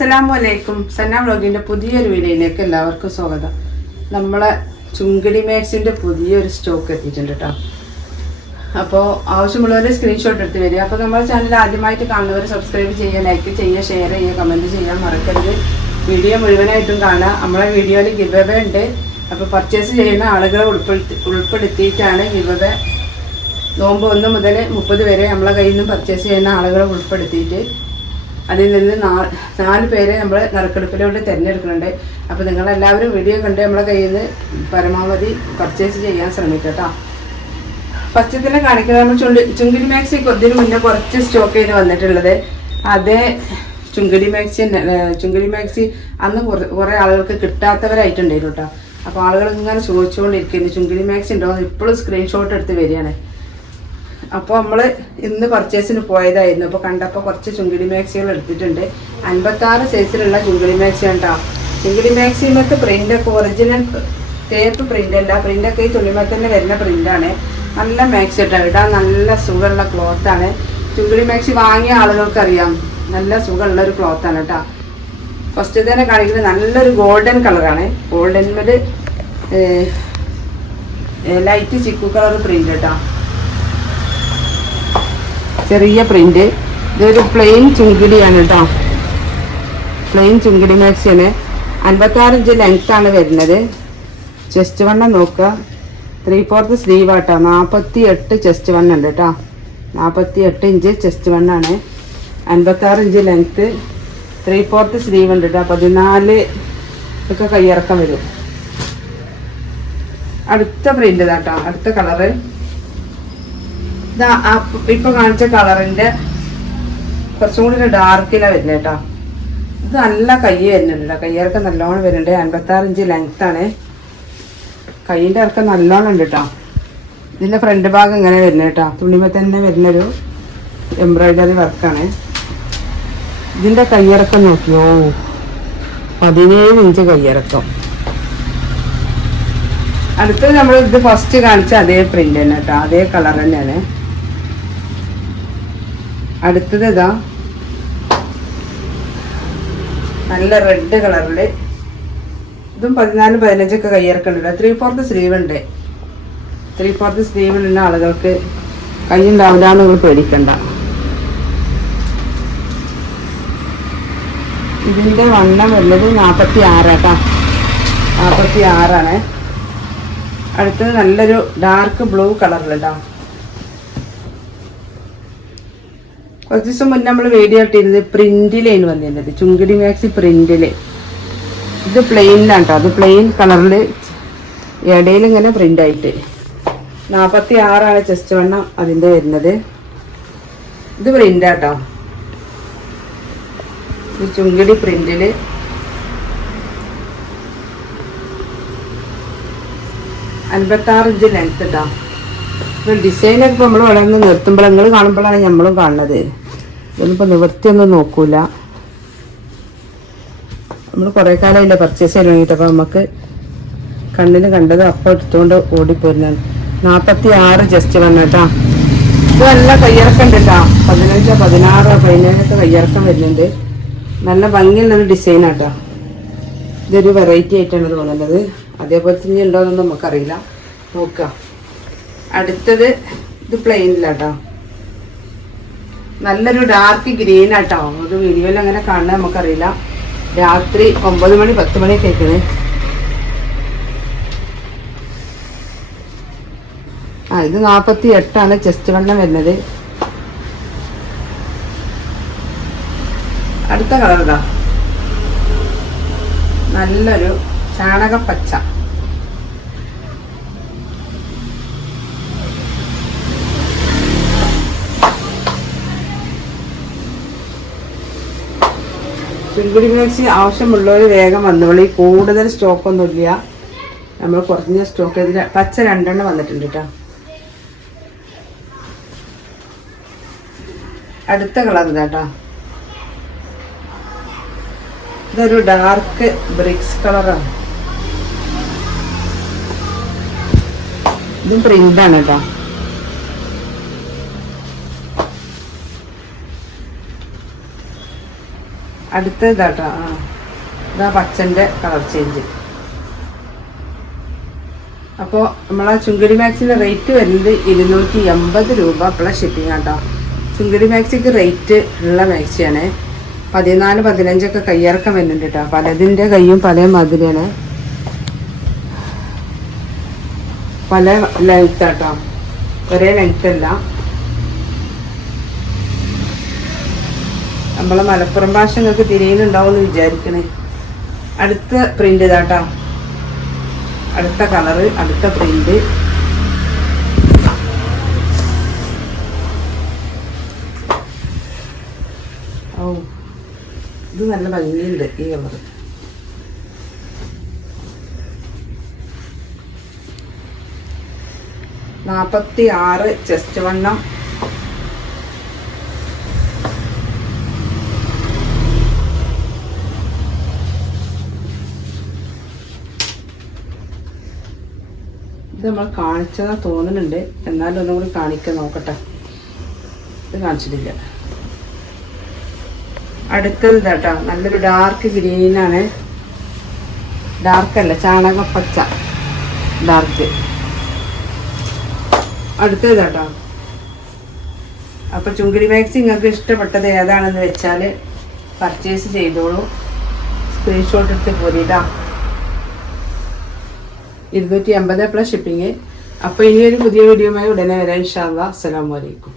അസ്സലാമു അലൈക്കും സന്ന വ്ളോഗിന്റെ പുതിയൊരു വീഡിയോയിലേക്ക് എല്ലാവർക്കും സ്വാഗതം. നമ്മളെ ചുങ്കിടി മാക്സിന്റെ പുതിയൊരു സ്റ്റോക്ക് എത്തിയിട്ടുണ്ട് കേട്ടോ അപ്പോൾ ആവശ്യമുള്ളവർ സ്ക്രീൻഷോട്ട് എടുത്ത് വരിക. അപ്പോൾ നമ്മുടെ ചാനൽ ആദ്യമായിട്ട് കാണുന്നവർ സബ്സ്ക്രൈബ് ചെയ്യുക ലൈക്ക് ചെയ്യുക ഷെയർ ചെയ്യുക കമന്റ് ചെയ്യാൻ മറക്കരുത്. വീഡിയോ മുഴുവനായിട്ടും കാണുക. നമ്മളെ വീഡിയോയിൽ ഗിവ് ഉണ്ട്. അപ്പോൾ പർച്ചേസ് ചെയ്യുന്ന ആളുകളെ ഉൾപ്പെടുത്തി ഉൾപ്പെടുത്തിയിട്ടാണ് ഗിവ് നോമ്പ് ഒന്ന് മുതൽ മുപ്പത് വരെ നമ്മളെ കയ്യിൽ നിന്ന് പർച്ചേസ് ചെയ്യുന്ന ആളുകളെ ഉൾപ്പെടുത്തിയിട്ട് അതിൽ നിന്ന് നാല് പേരെ നമ്മൾ നറുക്കെടുപ്പിലൂടെ തിരഞ്ഞെടുക്കുന്നുണ്ട്. അപ്പോൾ നിങ്ങളെല്ലാവരും വീഡിയോ കണ്ട് നമ്മളെ കയ്യിൽ നിന്ന് പരമാവധി പർച്ചേസ് ചെയ്യാൻ ശ്രമിക്കുക കേട്ടോ ഫസ്റ്റ് തന്നെ കാണിക്കുന്നത് നമ്മൾ ചുണ്ടി ചുങ്കിടി മാക്സി ഇതിന് മുന്നേ കുറച്ച് സ്റ്റോക്ക് ചെയ്ത് വന്നിട്ടുള്ളത്. അതേ ചുങ്കിടി മാക്സി ചുങ്കിടി മാക്സി അന്ന് കുറേ ആളുകൾക്ക് കിട്ടാത്തവരായിട്ടുണ്ടായിരുന്നു കേട്ടോ അപ്പോൾ ആളുകൾ ഇങ്ങനെ ചോദിച്ചുകൊണ്ടിരിക്കുന്നു ചുങ്കിടി മാക്സി ഉണ്ടോ? ഇപ്പോഴും സ്ക്രീൻഷോട്ട് എടുത്ത് വരികയാണ്. അപ്പോൾ നമ്മൾ ഇന്ന് പർച്ചേസിന് പോയതായിരുന്നു. അപ്പോൾ കണ്ടപ്പോൾ കുറച്ച് ചുങ്കിടി മാക്സികൾ എടുത്തിട്ടുണ്ട്. അൻപത്താറ് സൈസിലുള്ള ചുങ്കിടി മാക്സി ഉണ്ടോ ചുങ്കിടി മാക്സിമൊക്കെ പ്രിന്റൊക്കെ ഒറിജിനൽ തേപ്പ് പ്രിന്റ് അല്ല. പ്രിന്റൊക്കെ ഈ തുണിമ തന്നെ വരുന്ന പ്രിന്റാണ് നല്ല മാക്സി കേട്ടോ ഇടാൻ നല്ല സുഖമുള്ള ക്ലോത്താണ് ചുങ്കിടി മാക്സി വാങ്ങിയ ആളുകൾക്കറിയാം. നല്ല സുഖമുള്ള ഒരു ക്ലോത്താണ് കേട്ടോ ഫസ്റ്റ് തന്നെ കാണിക്കുന്നത് നല്ലൊരു ഗോൾഡൻ കളറാണ് ഗോൾഡൻ മേൽ ലൈറ്റ് ചിക്കു കളർ പ്രിന്റ് കേട്ടോ ചെറിയ പ്രിന്റ് ഇതൊരു പ്ലെയിൻ ചുങ്കിടിയാണ് കേട്ടോ. പ്ലെയിൻ ചുങ്കിടി മാക്സിയാണ് അൻപത്താറിഞ്ച് ഇഞ്ച് ലെങ്ത് ആണ് വരുന്നത്. ചെസ്റ്റ് വണ്ണം നോക്കുക. ത്രീ ഫോർത്ത് സ്ലീവ് ആട്ടോ. നാൽപ്പത്തി എട്ട് ചെസ്റ്റ് വണ്ണം ഉണ്ട് കേട്ടോ. നാൽപ്പത്തി എട്ട് ഇഞ്ച് ചെസ്റ്റ് വണ്ണാണ്. അൻപത്താറ് inch length three fourth sleeve ഉണ്ട് കേട്ടോ. പതിനാല് ഒക്കെ കയ്യിറക്കം വരും. അടുത്ത പ്രിന്റ് ഇതാട്ടോ. അടുത്ത കളറ് ഇതാ ഇപ്പൊ കാണിച്ച കളറിന്റെ കുറച്ചും കൂടി ഡാർക്കിലാണ് വരുന്നത് കേട്ടോ ഇത് നല്ല കൈ വരുന്നുണ്ട് കയ്യിറക്കം നല്ലോണം വരുന്നുണ്ട്. അൻപത്തി ആറ് ഇഞ്ച് ലെങ്ത് ആണ്. കൈയിന്റെ ഇറക്കം നല്ലോണം ഉണ്ട് കേട്ടോ ഇതിന്റെ ഫ്രണ്ട് ഭാഗം ഇങ്ങനെ വരുന്നത് കേട്ടോ തുണിമ തന്നെ വരുന്നൊരു എംബ്രോയിഡറി വർക്കാണ് ഇതിന്റെ കയ്യിറക്കം നോക്കിയോ പതിനേഴ് ഇഞ്ച് കയ്യിറക്കം. അടുത്തത് നമ്മൾ ഇത് ഫസ്റ്റ് കാണിച്ച അതേ പ്രിന്റ് തന്നെ കേട്ടോ അതേ കളർ തന്നെയാണ്. അടുത്തത് ഇതാ. നല്ല റെഡ് കളറിൽ ഇതും പതിനാല് പതിനഞ്ചൊക്കെ കയ്യിറക്കുന്നുണ്ട് ത്രീ ഫോർത്ത് സ്ലീവ് ഉണ്ട്. ത്രീ ഫോർത്ത് സ്ലീവിലുള്ള ആളുകൾക്ക് കൈ ഉണ്ടാവില്ല നിങ്ങൾ പേടിക്കണ്ട. ഇതിന്റെ വണ്ണം വരുന്നത് നാൽപ്പത്തി ആറാട്ടാ നാൽപ്പത്തി ആറാണ് അടുത്തത് നല്ലൊരു ഡാർക്ക് ബ്ലൂ കളറിലുണ്ടോ കുറച്ച് ദിവസം മുന്നേ നമ്മൾ വീഡിയോ ഇട്ടിരുന്നത് പ്രിന്റിലേന് വന്നിരുന്നത്. ചുങ്കിടി മാക്സി പ്രിന്റിൽ ഇത് പ്ലെയിനിലാണ് കേട്ടോ അത് പ്ലെയിൻ കളറിൽ ഇടയിൽ ഇങ്ങനെ പ്രിന്റ് ആയിട്ട്. നാൽപ്പത്തി ആറാണ് ചെസ്റ്റ് വണ്ണം അതിന്റെ വരുന്നത്. ഇത് പ്രിന്റാട്ടോ ഇത് ചുങ്കിടി പ്രിന്റിൽ അൻപത്താറ് ഇഞ്ച് ലെങ്ത് ഇട്ടാ ഡിസൈനൊക്കെ നമ്മൾ വളർന്ന് നിർത്തുമ്പോൾ നിങ്ങൾ കാണുമ്പോഴാണ് നമ്മളും കാണുന്നത്. ഇപ്പൊ നിവൃത്തിയൊന്നും നോക്കൂല. നമ്മൾ കുറേ കാലമായില്ല പർച്ചേസ് ചെയ്യാൻ വേണ്ടിയിട്ട് അപ്പോൾ നമുക്ക് കണ്ണിന് കണ്ടത് അപ്പം എടുത്തുകൊണ്ട് ഓടിപ്പോരുന്നതാണ്. നാൽപ്പത്തി ആറ് ജസ്റ്റ് വന്നു കേട്ടാ ഇത് നല്ല കയ്യിറക്കം ഉണ്ട് കേട്ടാ പതിനഞ്ചോ പതിനാറോ പതിനേഴൊക്കെ കയ്യിറക്കം വരുന്നുണ്ട്. നല്ല ഭംഗിയുള്ളൊരു ഡിസൈനാട്ടോ ഇതൊരു വെറൈറ്റി ആയിട്ടാണ് തോന്നുന്നത് അതേപോലെ തന്നെ ഉണ്ടോ എന്നൊന്നും നമുക്കറിയില്ല. നോക്കാം. അടുത്തത് ഇത് പ്ലെയിനിലാട്ടോ നല്ലൊരു ഡാർക്ക് ഗ്രീൻ ആട്ടോ. അത് വീഡിയോയിൽ അങ്ങനെ കാണുന്നത് നമുക്കറിയില്ല. രാത്രി ഒമ്പത് മണി പത്ത് മണിയൊക്കെ ആയിക്കണേ. ആ ഇത് നാൽപ്പത്തി എട്ടാണ് ചെസ്റ്റ് വണ്ണം വരുന്നത്. അടുത്ത കളർ ഇതാ. നല്ലൊരു ചാണകപ്പച്ച. ചുങ്കുടി മിക്സി ആവശ്യമുള്ളവർ വേഗം വന്നോളി കൂടുതൽ സ്റ്റോക്കൊന്നുമില്ല. നമ്മൾ കുറഞ്ഞ സ്റ്റോക്ക് ഇതിൽ പച്ച രണ്ടെണ്ണം വന്നിട്ടുണ്ട് കേട്ടോ അടുത്ത കളർ ഇതാട്ടോ ഇതൊരു ഡാർക്ക് ബ്രിക്സ് കളറാണ് ഇതും പ്രിന്റാണ് കേട്ടോ അടുത്ത ഇതാട്ടോ ആ. ഇതാ പച്ചന്റെ കളർ ചേഞ്ച്. അപ്പോൾ നമ്മളെ ചുങ്കടി മാക്സിന്റെ റേറ്റ് വരുന്നത് ഇരുന്നൂറ്റി എൺപത് രൂപ പ്ലസ് ഷിപ്പിംഗ് ആട്ടോ. ചുങ്കടി മാക്സിക്ക് റേറ്റ് ഉള്ള മാക്സിയാണ്. പതിനാല് പതിനഞ്ചൊക്കെ കയ്യിറക്കം വരുന്നുണ്ട് കേട്ടോ. പലതിന്റെ കൈയും പല മാതിരിയാണ്. പല ലെങ്ത് ആട്ടോ. ഒരേ ലെങ്ത് അല്ല. നമ്മളെ മലപ്പുറം ഭാഷ നിങ്ങൾക്ക് തിരിയുന്നുണ്ടാവും എന്ന് വിചാരിക്കണേ. അടുത്ത പ്രിന്റ് ഇതാട്ടോ. അടുത്ത കളറ് അടുത്ത പ്രിന്റ് ഓ ഇത് നല്ല ഭംഗിയുണ്ട് ഈ കളറ് നാൽപ്പത്തി ആറ് ചെസ്റ്റ് വണ്ണം. ഇത് നമ്മൾ കാണിച്ചതാ തോന്നുന്നുണ്ട്. എന്നാലും ഒന്നും കൂടി കാണിക്കാൻ നോക്കട്ടെ. ഇത് കാണിച്ചിട്ടില്ല. അടുത്തത് കേട്ടോ നല്ലൊരു ഡാർക്ക് ഗ്രീനാണ് ഡാർക്ക് അല്ല ചാണകപ്പച്ച. ഡാർക്ക് അടുത്തത് കേട്ടോ അപ്പോൾ ചുങ്കിടി മാക്സി നിങ്ങൾക്ക് ഇഷ്ടപ്പെട്ടത് ഏതാണെന്ന് വെച്ചാൽ പർച്ചേസ് ചെയ്തോളൂ. സ്ക്രീൻഷോട്ട് എടുത്ത് പോരിട്ടാ ഇരുന്നൂറ്റി അമ്പത് പ്ലസ് ഷിപ്പിംഗ് അപ്പോൾ ഇനിയൊരു പുതിയ വീഡിയോയുമായി ഉടനെ വരാം. ഇൻഷാ അല്ലാ അസ്സലാമു അലൈക്കും.